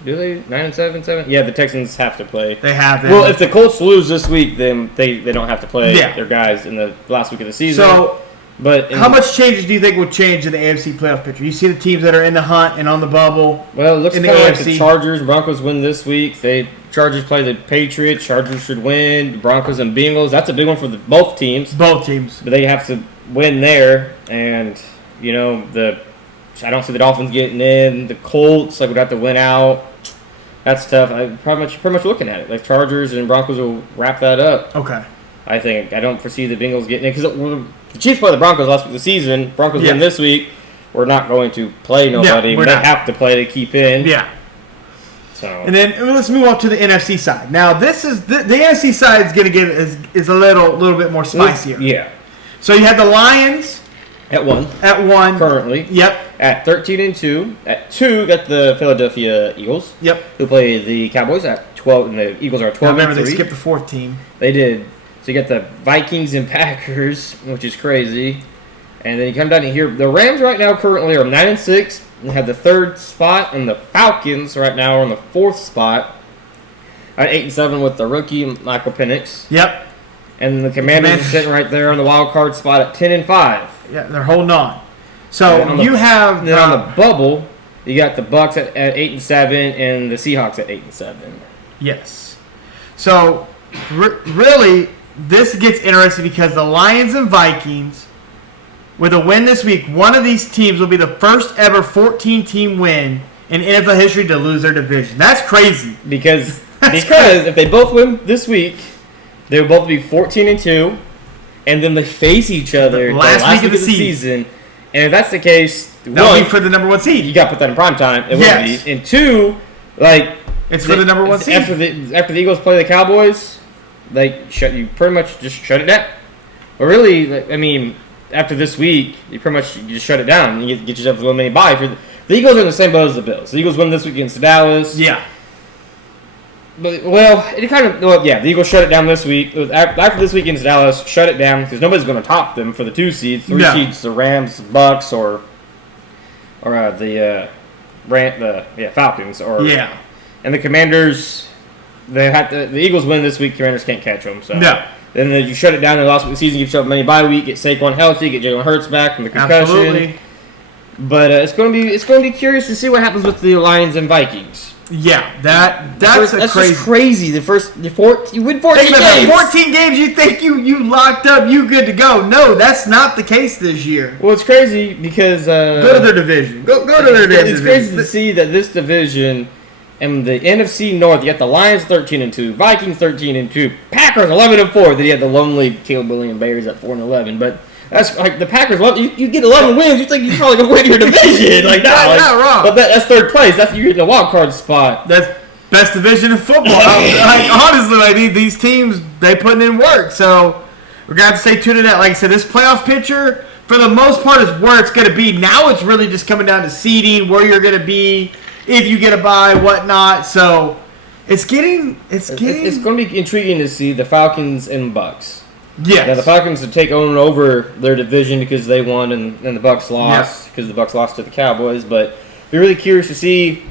they 9-7? Yeah, the Texans have to play. They have to. Well, if the Colts lose this week, then they don't have to play their guys in the last week of the season. So. But how much changes do you think will change in the AFC playoff picture? You see the teams that are in the hunt and on the bubble. Well, it looks kind of like the Chargers and Broncos win this week. Chargers play the Patriots. Chargers should win. Broncos and Bengals. That's a big one for both teams. Both teams. But they have to win there, and I don't see the Dolphins getting in. The Colts would have to win out. That's tough. I'm pretty much looking at it. Like Chargers and Broncos will wrap that up. Okay. I don't foresee the Bengals getting in because the Chiefs play the Broncos last week of the season. Broncos win this week. We're not going to play nobody. They have to play to keep in. Yeah. So. And then let's move on to the NFC side. Now this is the NFC side is going to get is a little bit more spicier. Yeah. So you had the Lions at 1. At 1 currently. Yep. At 13-2. At 2 got the Philadelphia Eagles. Yep. Who play the Cowboys at 12, and the Eagles are 12-3. Remember they skipped the 4th team. They did. So you got the Vikings and Packers, which is crazy. And then you come down to here. The Rams right now currently are 9-6. They have the 3rd spot. And the Falcons right now are on the 4th spot. At 8-7 with the rookie, Michael Penix. Yep. And the Commanders are sitting right there on the wild card spot at 10-5. Yeah, they're holding on. So you have... Then on the bubble, you got the Bucks at 8-7 and the Seahawks at 8-7. Yes. So, really... This gets interesting because the Lions and Vikings, with a win this week, one of these teams will be the first ever 14-team win in NFL history to lose their division. That's crazy. Because if they both win this week, they will both be 14-2, and then they face each other the last week of the season. And if that's the case, that'll be for the number 1 seed. You got to put that in prime time. It will be. And 2, it's for the number 1 seed. After the Eagles play the Cowboys. You pretty much just shut it down. But really, after this week, you pretty much just shut it down. You get yourself a little mini bye. The Eagles are in the same boat as the Bills. The Eagles win this week against Dallas. Yeah. But the Eagles shut it down this week. After this week against Dallas, shut it down because nobody's going to top them for the 2 seeds. 3 seeds, the Rams, Bucks, or the Falcons, and the Commanders. The Eagles win this week. Commanders can't catch them. So then you shut it down in the last week of the season. Give yourself a mini bye week. Get Saquon healthy. Get Jalen Hurts back from the concussion. Absolutely. But it's going to be curious to see what happens with the Lions and Vikings. Yeah, that's just crazy. You win 14 games. 14 games. You think you locked up. You good to go? No, that's not the case this year. Well, it's crazy because go to their division. Go to their division. It's crazy to see that this division. In the NFC North, you got the Lions 13-2, Vikings 13-2, Packers 11-4. Then you had the lonely Caleb Williams Bears at 4-11. But that's like the Packers. You get 11 wins, you think you're probably gonna win your division. Not wrong. But that's 3rd place. You're getting a wild card spot. That's best division in football. Honestly, these teams they putting in work. So we're gonna have to stay tuned to that. Like I said, this playoff picture for the most part, is where it's going to be. Now it's really just coming down to seeding, where you're going to be, if you get a bye, whatnot. So it's going to be intriguing to see the Falcons and Bucks. Yes. Now the Falcons have taken over their division because they won and the Bucks lost because the Bucks lost to the Cowboys. But be really curious to see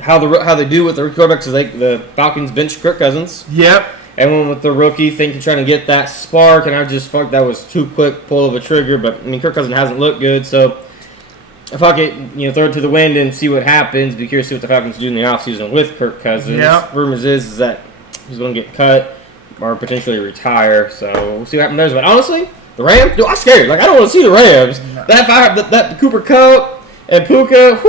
how they do with their quarterbacks. The Falcons benched Kirk Cousins. Yep. And went with the rookie, trying to get that spark, and I just felt that was too quick pull of a trigger. But I mean, Kirk Cousins hasn't looked good, so if I could, throw it to the wind and see what happens. Be curious to see what the Falcons do in the offseason with Kirk Cousins. Yep. Rumors is that he's going to get cut or potentially retire. So we'll see what happens there. But honestly, the Rams, I'm scared. I don't want to see the Rams. No. That Cooper Kupp and Puka,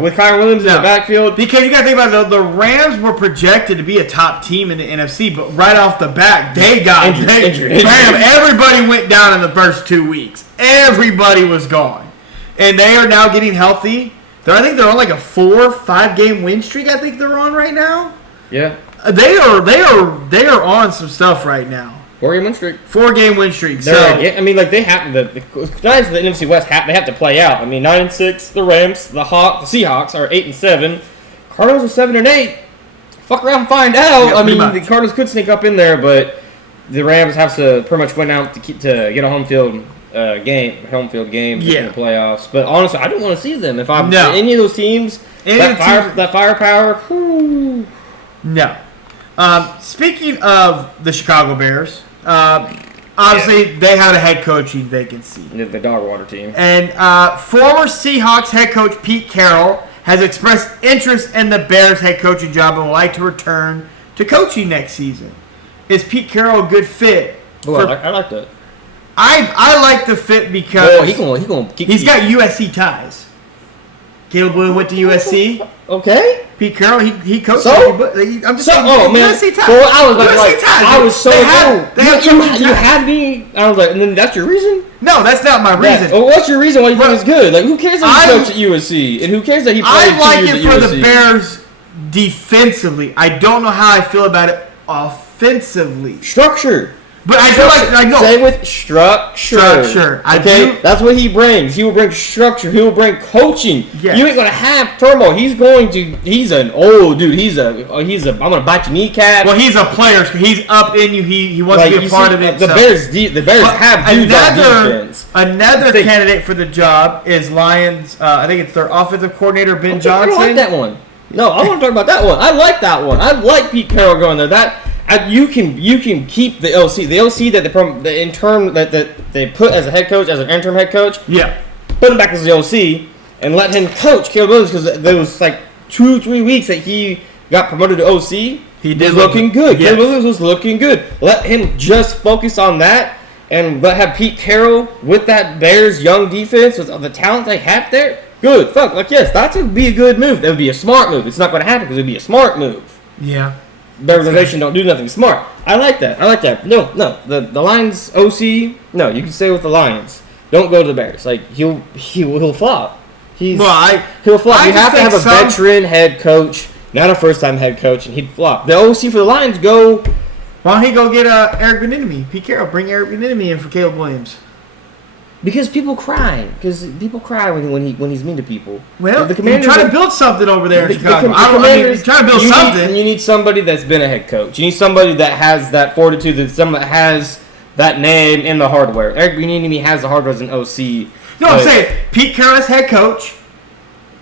with Kyron Williams in the backfield. Because you got to think about it, the Rams were projected to be a top team in the NFC, but right off the bat, they got injured. Bam, everybody went down in the first 2 weeks. Everybody was gone. And they are now getting healthy. I think they're on like a 4-5 game win streak, I think they're on right now. Yeah. They are on some stuff right now. 4-game win streak. 4-game win streak. They have the Giants of the NFC West have to play out. 9-6. The Rams, the Seahawks are 8-7. Cardinals are 7-8. Fuck around and find out. The Cardinals could sneak up in there, but the Rams have to pretty much win out to get a home field game in the playoffs. But honestly, I don't want to see them. If I'm any of those teams, that firepower. Whew. No. Speaking of the Chicago Bears. Obviously, they had a head coaching vacancy. The dog water team. And former Seahawks head coach Pete Carroll has expressed interest in the Bears head coaching job and would like to return to coaching next season. Is Pete Carroll a good fit? I like that. I like the fit because he's got USC ties. Caleb Williams went to USC. Okay. Pete Carroll, he coached. So? I'm just saying, man. USC ties. Well, I was so you had me. I was like, and then that's your reason? No, that's not my reason. Well, what's your reason why you think it's good? Who cares that he coached at USC? And who cares that he played 2 years at USC? I like it for the Bears defensively. I don't know how I feel about it offensively. Structure. But I feel like I know. Say with structure. Okay, that's what he brings. He will bring structure. He will bring coaching. Yes. You ain't gonna have turmoil. He's an old dude. I'm gonna bite your kneecap. Well, he's a player. He's up in you. He wants to be a part of it. The Bears have dudes on defense. Another candidate for the job is Lions. I think it's their offensive coordinator Ben Johnson. I like that one. No, I want to talk about that one. I like that one. I like Pete Carroll going there. You can keep the LC. The LC that they put as a head coach, as an interim head coach. Yeah. Put him back as the LC and let him coach Caleb Williams because there was like 2-3 weeks that he got promoted to OC. He was looking good. Yes. Caleb Williams was looking good. Let him just focus on that and have Pete Carroll with that Bears young defense with the talent they have there. Good. Yes, that would be a good move. That would be a smart move. It's not going to happen because it would be a smart move. Yeah. The organization don't do nothing smart. I like that. No. The Lions OC. No, you can stay with the Lions. Don't go to the Bears. He'll flop. He'll flop. You have to have a veteran head coach, not a first-time head coach, and he'd flop. The OC for the Lions go. Why don't he go get Eric Bieniemy? Pete Carroll, bring Eric Bieniemy in for Caleb Williams. Because people cry. When he's mean to people. Well, the Commanders trying to build something over there in Chicago. He's trying to build something. You need somebody that's been a head coach. You need somebody that has that fortitude, that has that name and the hardware. Eric Bieniemy has the hardware as an OC. No, I'm saying Pete Carroll as head coach,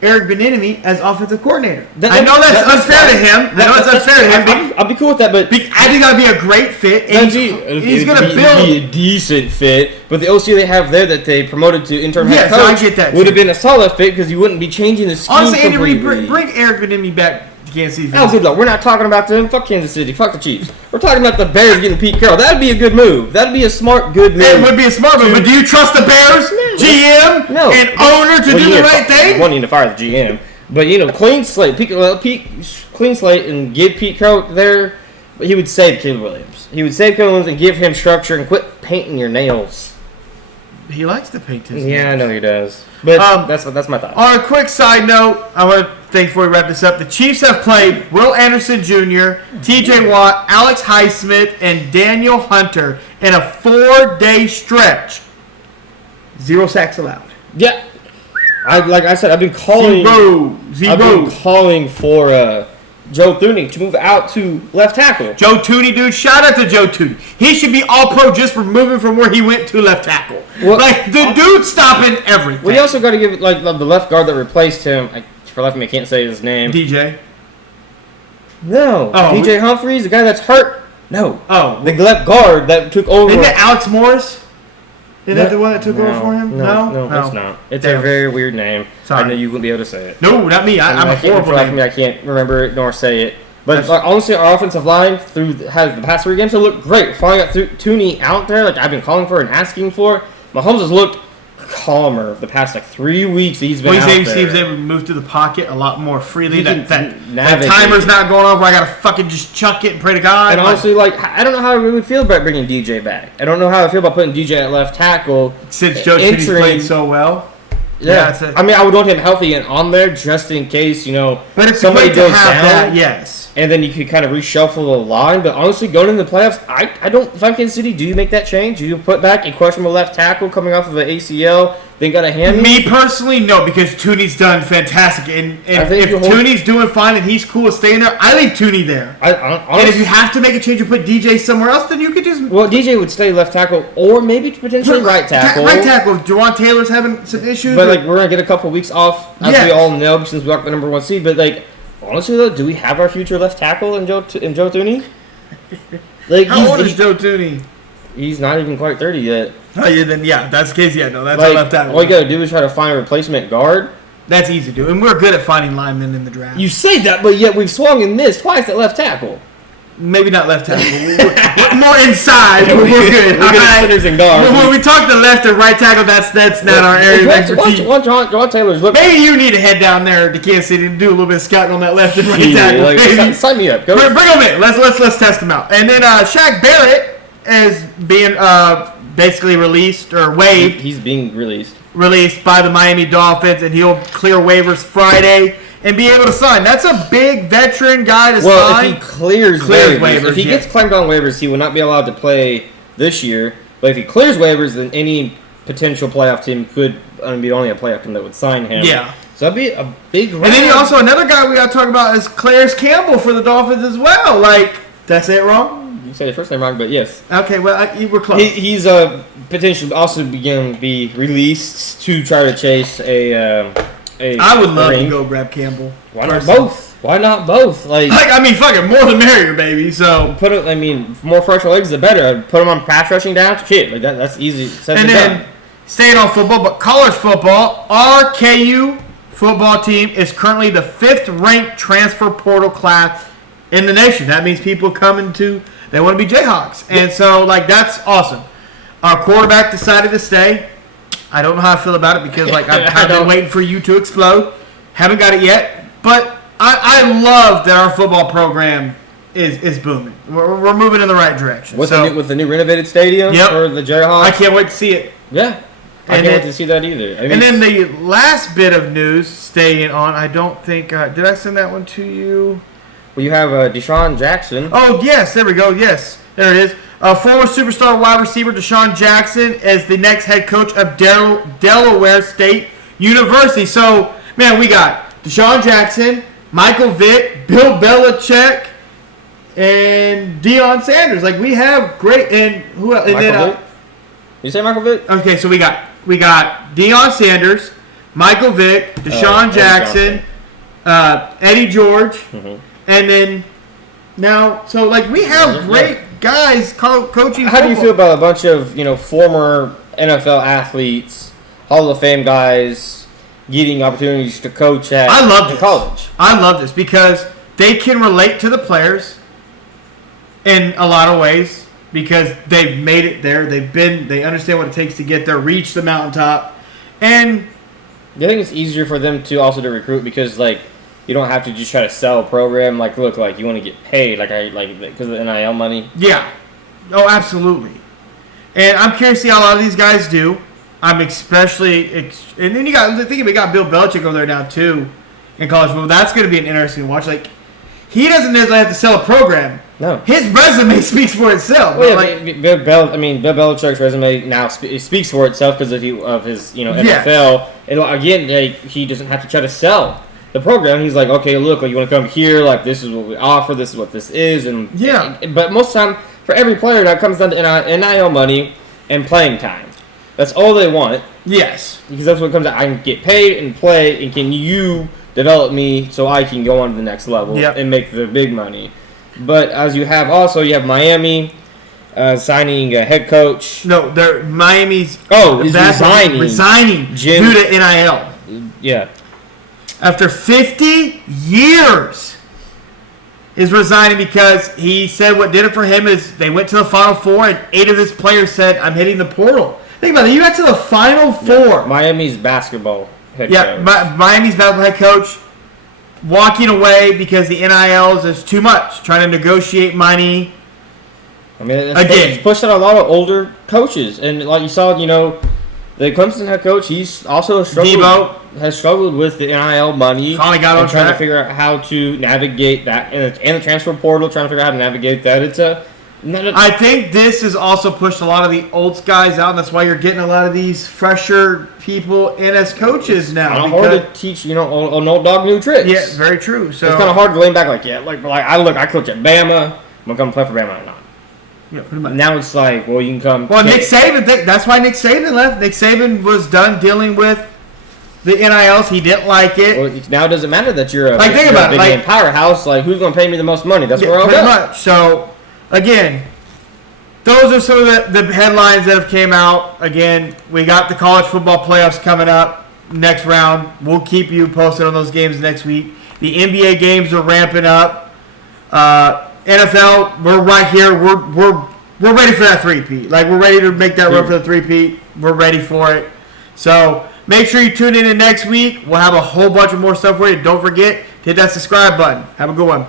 Eric Bieniemy as offensive coordinator. I know that's unfair to him. I'll be cool with that, but I think that would be a great fit. He's going to build. Be a decent fit, but the OC they have there that they promoted to interim head coach I get that would have been a solid fit because you wouldn't be changing the scheme. Honestly, Andy, bring Eric Bieniemy back to Kansas City. Oh, good luck. We're not talking about them. Fuck Kansas City. Fuck the Chiefs. We're talking about the Bears getting Pete Carroll. That would be a good move. That would be a smart, good move. It would be a smart move, but do you trust the Bears GM and owner to do the right thing? One need to fire the GM. But, clean slate. Clean slate and give Pete Carroll there. But he would save Caleb Williams. He would save Caleb Williams and give him structure and quit painting your nails. He likes to paint his nails. Yeah, I know he does. But that's my thought. On a quick side note, I want to thank before we wrap this up. The Chiefs have played Will Anderson Jr., T.J. Watt, Alex Highsmith, and Daniel Hunter in a 4-day stretch 0 sacks allowed. Yeah. Like I said, I've been calling. Zero. I've been calling for Joe Thuney to move out to left tackle. Joe Thuney, dude. Shout out to Joe Thuney. He should be all pro just for moving from where he went to left tackle. Well, like, the dude's stopping everything. Well, you also got to give like the left guard that replaced him. For life of me, I can't say his name. DJ. No. Oh, DJ Humphries, the guy that's hurt. No. Oh. The left guard that took over. Isn't it Alex Morris? Isn't that the one that took over for him? No, it's not. It's a very weird name. Sorry. I know you wouldn't be able to say it. No, not me. I'm horrible. I can't remember it nor say it. But honestly, our offensive line has the past 3 games have looked great. Finally got Thuney out there, like I've been calling for and asking for. Mahomes has looked calmer the past 3 weeks. He's been out there. He seems able to move to the pocket a lot more freely. That navigate. timer's not going off where I gotta fucking just chuck it and pray to God. And honestly, I don't know how I really feel about bringing DJ back. I don't know how I feel about putting DJ at left tackle since Joe Thuney's played so well. Yeah, I mean, I would want him healthy and on there just in case, But it's somebody great to goes have down. that, yes. And then you could kind of reshuffle the line. But honestly, going into the playoffs, I don't. If I'm Kansas City, do you make that change? Do you put back a questionable left tackle coming off of an ACL? Then got a hand. Me personally, no, because Tooney's done fantastic. And if Tooney's doing fine and he's cool with staying there, I leave Tooney there. Honestly, and if you have to make a change and put DJ somewhere else, then you could just... Well, DJ would stay left tackle or maybe potentially right tackle. Right tackle. Jawan Taylor's having some issues. But, we're going to get a couple weeks off, as we all know, since we got the number 1 seed. But, honestly, though, do we have our future left tackle in Joe Thuney? How old is Joe Thuney? He's not even quite 30 yet. Oh, yeah, then, that's the case. Yeah, no, that's our left tackle. All you got to do is try to find a replacement guard. That's easy to do. And we're good at finding linemen in the draft. You say that, but yet we've swung and missed twice at left tackle. Maybe not left tackle. We're more inside. We're good. We're good at centers and guards. When we talk to left or right tackle, that's not our area of expertise. John Taylor's looking. Maybe you need to head down there to Kansas City and do a little bit of scouting on that left and right tackle. Sign me up. Bring them in. Let's test them out. And then Shaq Barrett is being basically released or waived. He's being released by the Miami Dolphins, and he'll clear waivers Friday and be able to sign. That's a big veteran guy to sign. Well, if he clears waivers, if he gets claimed on waivers, he will not be allowed to play this year. But if he clears waivers, then any potential playoff team could be only a playoff team that would sign him. Yeah. So that'd be a big round. And then also another guy we got to talk about is Clarence Campbell for the Dolphins as well. Did I say it wrong? You said the first name wrong, but yes. Okay, well, you were close. He's potentially also going to be released to try to chase a I would love to go grab Campbell. Why not both? Why not both? Fucking more the merrier, baby. So more fresh legs the better. I'd put him on pass rushing down. Shit, that's easy. And then staying on football, but college football, our KU football team is currently the 5th ranked transfer portal class in the nation. That means people they want to be Jayhawks, and so that's awesome. Our quarterback decided to stay. I don't know how I feel about it because I've been waiting for you to explode. Haven't got it yet, but I love that our football program is booming. We're moving in the right direction. With the new renovated stadium for the Jayhawks. I can't wait to see it. Yeah, I can't wait to see that either. And then the last bit of news, staying on, I don't think did I send that one to you? Well, you have Deshaun Jackson. Oh yes, there we go. Yes, there it is. Former superstar wide receiver Deshaun Jackson as the next head coach of Delaware State University. So, man, we got Deshaun Jackson, Michael Vick, Bill Belichick, and Deion Sanders. We have great and who else? And then, you say Michael Vick? Okay, so we got Deion Sanders, Michael Vick, Deshaun Jackson, Eddie George, and then now we have great guys coaching. How do you feel about a bunch of former NFL athletes, Hall of Fame guys getting opportunities to coach at college? I love this because they can relate to the players in a lot of ways because they've made it there. They understand what it takes to get there, reach the mountaintop, and I think it's easier for them to recruit because you don't have to just try to sell a program. Look, you want to get paid, because of the NIL money. Yeah. Oh, absolutely. And I'm curious to see how a lot of these guys do. I'm especially, and then we got Bill Belichick over there now too, in college football. That's going to be an interesting watch. He doesn't necessarily have to sell a program. No. His resume speaks for itself. Well, Bill Belichick's resume now speaks for itself because of his NFL. And again, he doesn't have to try to sell the program. He's like, okay, look, you want to come here? Like, this is what we offer. This is what this is. But most of the time, for every player, that comes down to NIL money and playing time. That's all they want. Yes. Because that's what it comes down. I can get paid and play, and can you develop me so I can go on to the next level and make the big money. But as you have Miami signing a head coach. No, Miami's resigning due to NIL. Yeah. After 50 years is resigning because he said what did it for him is they went to the Final Four and 8 of his players said, I'm hitting the portal. Think about it. You got to the Final Four. Miami's basketball head coach. Miami's basketball head coach walking away because the NILs is too much. Trying to negotiate money. I mean, it's pushed out a lot of older coaches. And like you saw, the Clemson head coach, he's also has struggled with the NIL money. Finally got on track. Trying to figure out how to navigate that. And the transfer portal, trying to figure out how to navigate that. I think this has also pushed a lot of the old guys out, and that's why you're getting a lot of these fresher people in as coaches now. It's kind of hard to teach, an old dog new tricks. Yeah, very true. So it's kind of hard to lean back I coach at Bama. I'm gonna come play for Bama or not. Yeah, pretty much. Now it's like, well, you can come. Well, Nick Saban. That's why Nick Saban left. Nick Saban was done dealing with the NILs. He didn't like it. Well, now it doesn't matter that you're a big name powerhouse. Like, who's gonna pay me the most money? That's where I'll go. Pretty much. So. Again, those are some of the headlines that have came out. Again, we got the college football playoffs coming up next round. We'll keep you posted on those games next week. The NBA games are ramping up. NFL, we're right here. We're ready for that three-peat. Like, we're ready to make that run for the three-peat. We're ready for it. So make sure you tune in next week. We'll have a whole bunch of more stuff for you. Don't forget to hit that subscribe button. Have a good one.